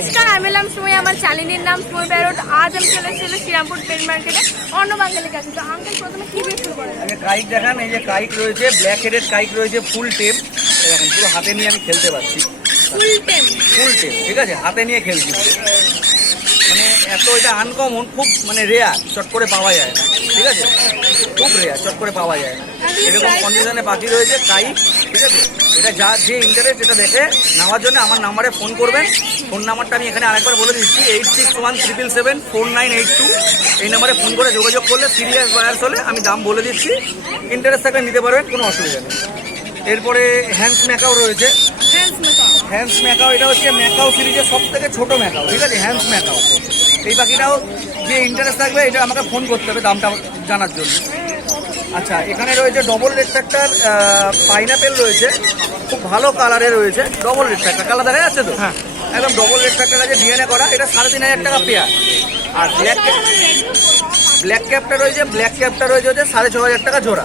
নমস্কার, আমি এলাম সুময়, আমার চ্যানেলের নাম সুময় প্যারট। আজ আমি চলে এসেছি শ্রীরামপুর পেন মার্কেটে অন্য বাঙালির কাছে। তো আঙ্কেল প্রথমে কি দিয়ে শুরু করেন? কাইক দেখান। এই যে কাইক রয়েছে, ব্ল্যাক হেডেড কাইক রয়েছে, ফুল টেপ। দেখেন পুরো হাতে নিয়ে আমি খেলতে পারছি। ফুল টেম, ঠিক আছে, হাতে নিয়ে খেলছি। মানে এত এটা আনকমন, খুব মানে রেয়ার, চট করে পাওয়া যায় না। ঠিক আছে, খুব রেয়ার, চট করে পাওয়া যায় না। এরকম কন্ডিশনে বাকি রয়েছে কাইক। ঠিক আছে, এটা যা যে ইন্টারেস্ট এটা দেখে নেওয়ার জন্য আমার নাম্বারে ফোন করবেন। ফোন নাম্বারটা আমি এখানে আরেকবার বলে দিচ্ছি, 8617774982। এই নাম্বারে ফোন করে যোগাযোগ করলে সিরিয়াস বায়ার্স হলে আমি দাম বলে দিচ্ছি, ইন্টারেস্ট থাকলে নিতে পারবেন, কোনো অসুবিধা নেই। এরপরে হ্যান্ডস ম্যাকাও রয়েছে। হ্যান্ডস ম্যাকাও এটা হচ্ছে ম্যাকাও সিরিজের সব থেকে ছোটো ম্যাকাও। ঠিক আছে, হ্যান্ডস ম্যাকাও। এই পাখিটাও যে ইন্টারেস্ট থাকবে এটা আমাকে ফোন করতে হবে দামটা জানার জন্য। আচ্ছা, এখানে রয়েছে ডবল রেট্রাক্টার পাইনাপেল রয়েছে, খুব ভালো কালারে রয়েছে। ডবল রেট্রাক্টার কালার দেখা যাচ্ছে তো? হ্যাঁ, একদম ডবল রেট্রাক্টার আছে, ডিএনএ করা। এটা 3500 টাকা পেয়ার। আর ব্ল্যাক ক্যাপটা রয়েছে, হচ্ছে 6500 টাকা জোড়া।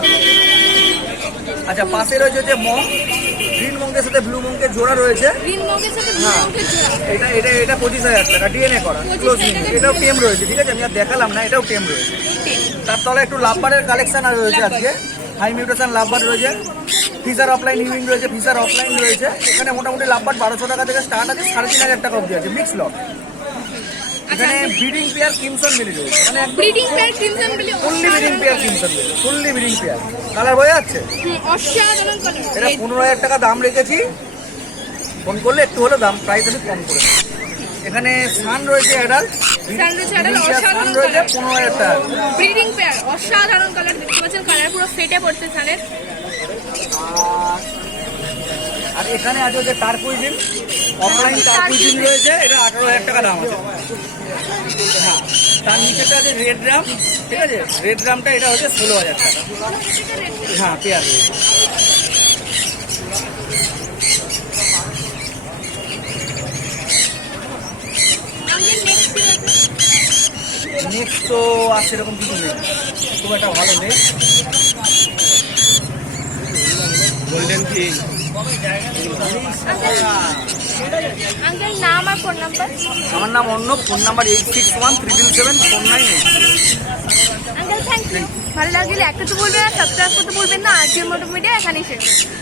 আচ্ছা, পাশে রয়েছে যে গ্রিন মঙ্কের সাথে ব্লু মঙ্কের জোড়া রয়েছে। হ্যাঁ, এটা 25,000 টাকা, ডিএনএ করা, ক্লোজিং। এটাও টেম রয়েছে। ঠিক আছে, আমি আর দেখালাম না, এটাও টেম রয়েছে। তার তলায় একটু লাভবারের কালেকশন রয়েছে আজকে। হাই মিউটেশন লাভবার রয়েছে, ফিশার অফলাইন ইউনিং রয়েছে, ফিশার অফলাইন রয়েছে। এখানে মোটামুটি লাভবার 1200 টাকা থেকে স্টার্ট আছে, 3500 টাকা অবধি আছে, মিক্স লট। এখানে ব্রিডিং পেয়ার কিমসন মিলি রয়েছে, মানে ব্রিডিং পেয়ার কিমসন মিলি, ফুললি ব্রিডিং পেয়ার কিমসন মিলি, ফুললি ব্রিডিং পেয়ার। কালার বোঝা যাচ্ছে? অসাধারণ কালার। এটা 15,000 টাকা দাম রেখেছি, ফোন করলে একটু হলে দাম প্রাইস আমি কম করে। এখানে সান রয়েছে, অ্যাডাল্ট সান রয়েছে 15,000 টাকা। ব্রিডিং পেয়ার অসাধারণ কালার, দেখতে পাচ্ছেন কালার পুরো ফেটে পড়ছে সানের। আর এখানে আছে যে টারকুইজিন, অফলাইন টারকুইজিন রয়েছে, এটা 18,000 টাকা দাম আছে। হ্যাঁ, তার নিচেটা আছে রেড ড্রাম। ঠিক আছে, রেড ড্রামটা এটা হচ্ছে 16,000 টাকা। হ্যাঁ, পেয়ার রয়েছে। নেক্সট তো আর সেরকম কিছু নেই, খুব একটা ভালো নেই। Golden king. আঙ্কেল নাম আর ফোন নাম্বার? আমার নাম Arnab, phone number 8617774988। Uncle thank you. ভালো লাগলে একটা তো বলবেন আর সাবস্ক্রাইব করতে বলবেন না। আজকের মতো ভিডিও এখানেই শেষ।